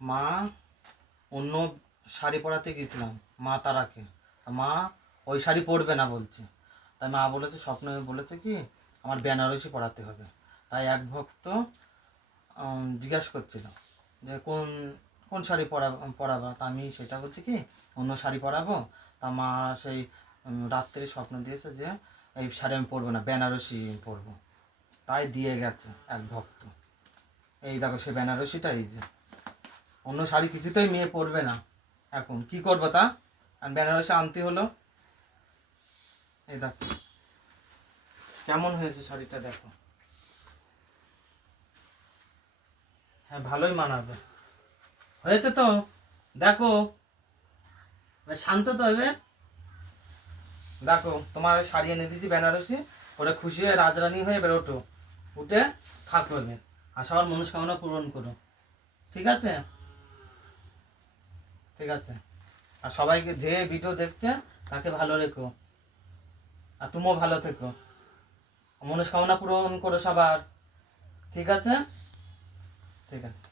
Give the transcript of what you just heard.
মা অন্য শাড়ি পরাতে গেছিলাম মা তারাকে, মা ওই শাড়ি পরবে না বলছে। তাই মা বলেছে, স্বপ্নে বলেছে কি আমার বেনারসি পরাতে হবে। তাই এক ভক্ত জিজ্ঞাসা করছিল যে কোন কোন শাড়ি পরাবা। তা আমি সেটা বলছি কি অন্য শাড়ি পরাবো। তা মা সেই রাত্রে স্বপ্ন দিয়েছে যে এই শাড়ি আমি পরবো না, বেনারসি পরবো। তাই দিয়ে গেছে এক ভক্ত। এই দেখো সে বেনারসিটা, এই যে অন্য শাড়ি কিছুতেই মেয়ে পরবে না। এখন কি করবো তা, আর বেনারসি আনতে হলো। এই দেখো কেমন হয়েছে শাড়িটা, দেখো। হ্যাঁ ভালোই মানাবে, হয়েছে তো দেখো। শান্ত তো এবার দেখো, তোমার শাড়ি এনে দিয়েছি বেনারসি, ওরা খুশি হয়ে রাজরানী হয়ে এবার ওঠো, উঠে থাকো এবার, আর সবার মনস্কামনা পূরণ করো। ঠিক আছে, ঠিক আছে। আর সবাইকে যে ভিডিও দেখছে তাকে ভালো রেখো, আর তুমিও ভালো থেকো, মনস্কামনা পূরণ করো সবার। ঠিক আছে, ঠিক আছে।